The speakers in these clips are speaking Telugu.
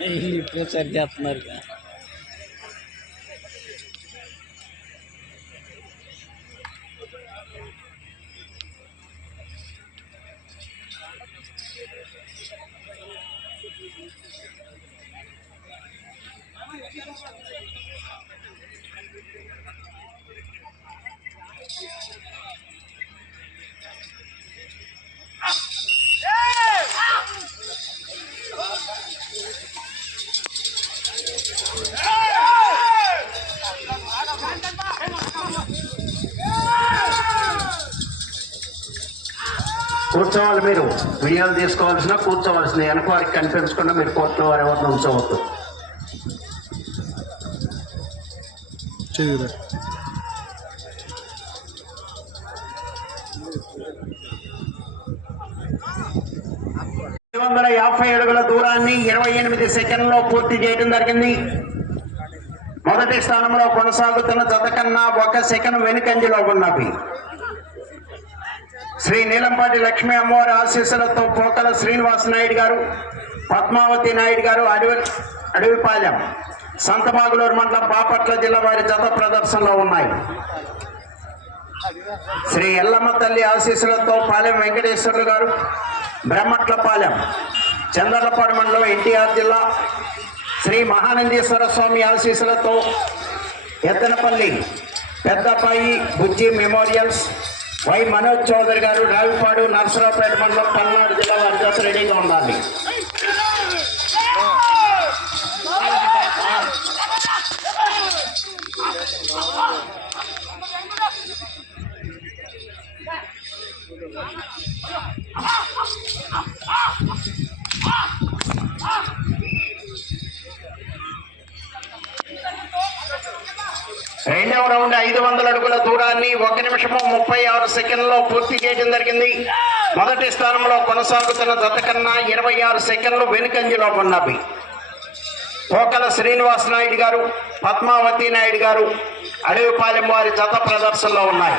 ఇప్పుడు సరి చేస్తున్నారు. కూర్చోవాలి మీరు వీడియోలు తీసుకోవాల్సిన కూర్చోవలసిన వెనక వారికి కనిపించకుండా మీరు కోర్టులో వారు ఎవరిని ఉంచవద్దు. వందల యాభై అడుగుల దూరాన్ని ఇరవై ఎనిమిది సెకండ్లో పూర్తి చేయడం జరిగింది. మొదటి స్థానంలో కొనసాగుతున్న జత కన్నా ఒక సెకండ్ వెనుకంజలో ఉన్నవి. శ్రీ నీలంపాటి లక్ష్మీ అమ్మవారి ఆశీస్సులతో పోకల శ్రీనివాస నాయుడు గారు పద్మావతి నాయుడు గారు అడవి అడవిపాలెం సంతమాగులూరు మండలం బాపట్ల జిల్లా వారి జత ప్రదర్శనలో ఉన్నాయి. శ్రీ ఎల్లమ్మ తల్లి ఆశీస్సులతో పాలెం వెంకటేశ్వర్లు గారు బ్రహ్మట్లపాలెం చంద్రలపాడు మండలం ఎన్టీఆర్ జిల్లా శ్రీ మహానందీశ్వర స్వామి ఆశీస్సులతో ఎత్తనపల్లి పెద్దపాయి బుజ్జి మెమోరియల్స్ వై మనోజ్ చౌదరి గారు రావిపాడు నర్సరావుపేట మండలం పల్నాడు జిల్లా వారి రెడీగా ఉండాలి. రెండవ రౌండ్ ఐదు వందల అడుగుల దూరాన్ని ఒక నిమిషము ముప్పై ఆరు సెకండ్లో పూర్తి చేయడం జరిగింది. మొదటి స్థానంలో కొనసాగుతున్న జత కన్నా ఇరవై ఆరు సెకండ్లు వెనుకంజలో ఉన్నవి. పోకల శ్రీనివాస్ నాయుడు గారు పద్మావతి నాయుడు గారు అడవిపాలెం వారి జత ప్రదర్శనలో ఉన్నాయి.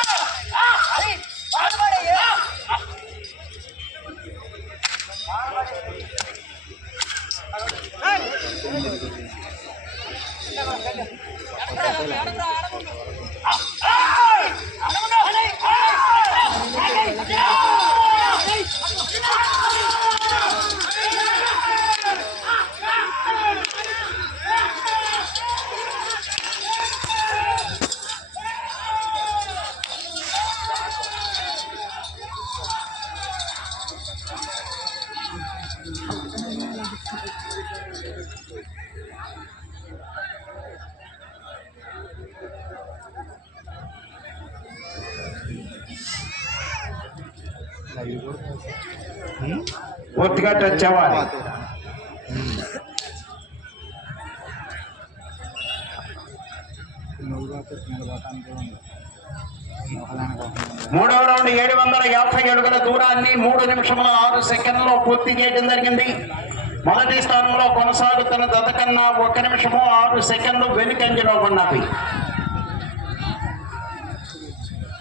పూర్తిగా టచ్ అవ్వాలి. మూడవ రౌండ్ ఏడు వందల యాభై అడుగుల దూరాన్ని మూడు నిమిషముల ఆరు సెకండ్లో పూర్తి చేయడం జరిగింది. మొదటి స్థానంలో కొనసాగుతున్న దత కన్నా ఒక నిమిషము ఆరు సెకండ్లు వెనుకంజలో ఉన్నది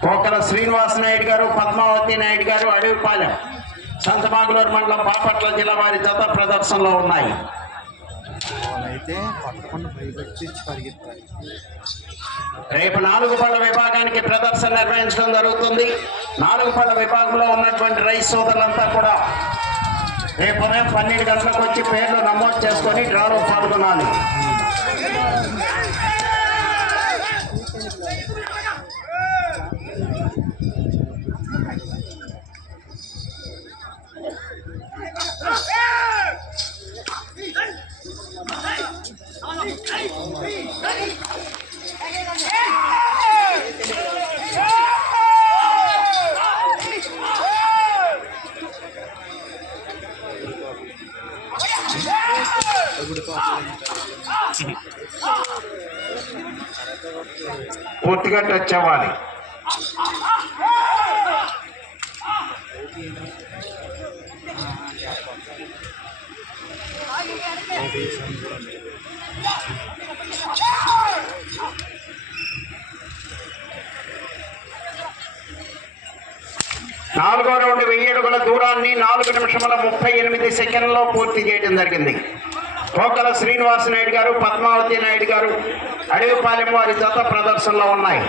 కోకల శ్రీనివాస్ నాయుడు గారు పద్మావతి నాయుడు గారు అడవిపాలెం సంతమాగులూరు మండలం బాపట్ల జిల్లా వారి జత ప్రదర్శనలో ఉన్నాయి. రేపు నాలుగు పళ్ళ విభాగానికి ప్రదర్శన నిర్వహించడం జరుగుతుంది. నాలుగు పళ్ళ విభాగంలో ఉన్నటువంటి రైస్ సోదరులంతా కూడా రేపు ఉదయం పన్నెండు గంటలకు వచ్చి పేర్లు నమోదు చేసుకొని డ్రాలో పాల్గొనాలి. పూర్తిగా టచ్ అవ్వాలి. నాలుగో రౌండ్ వెయ్యి అడుగుల దూరాన్ని నాలుగు నిమిషముల ముప్పై ఎనిమిది సెకండ్లో పూర్తి చేయడం జరిగింది. కోకల శ్రీనివాస నాయుడు గారు పద్మావతి నాయుడు గారు అడవిపాలెం వారి జత ప్రదర్శనలో ఉన్నాయి.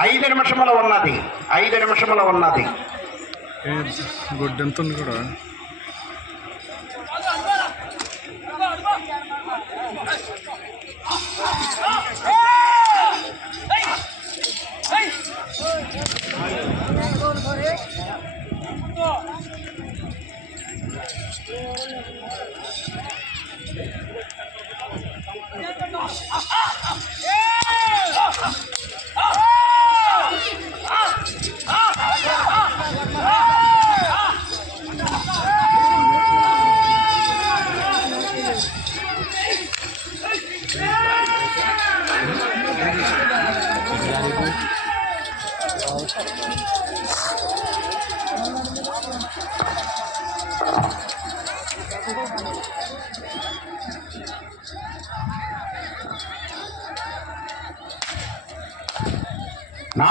ఐదు నిమిషముల ఉన్నది. ఐదు నిమిషముల ఉన్నది. గుడ్డ కూడా? 거.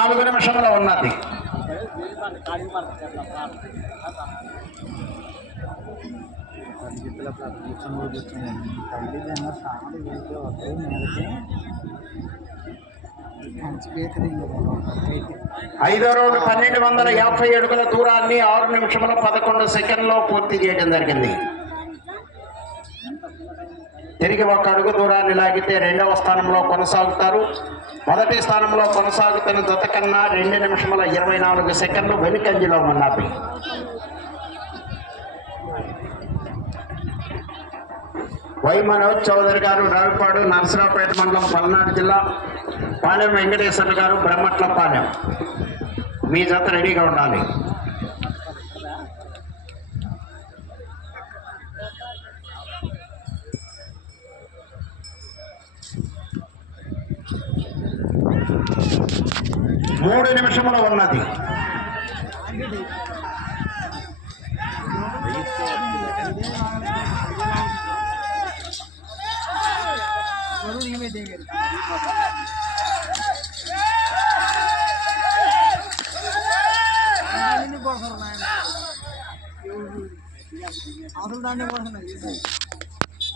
నాలుగు మంచి ఉన్నది. ఐదో రోజు పన్నెండు వందల యాభై అడుగుల దూరాన్ని ఆరు నిమిషముల పదకొండు సెకండ్లో పూర్తి చేయడం జరిగింది. తిరిగి ఒక అడుగు దూరాన్ని లాగితే రెండవ స్థానంలో కొనసాగుతారు. మొదటి స్థానంలో కొనసాగుతున్న జత కన్నా రెండు నిమిషముల ఇరవై నాలుగు సెకండ్లు వెనుకంజిలో మన్నాపి వై మనోజ్ చౌదరి గారు రావిపాడు నరసరావుపేట మండలం పల్నాడు జిల్లా పాలెం వెంకటేశ్వర గారు బ్రహ్మట్ల పాలెం. మీ జత రెడీగా ఉండాలి. మూడు నిమిషముల ఉన్నది అసలు దాన్ని కొడుతున్నాయి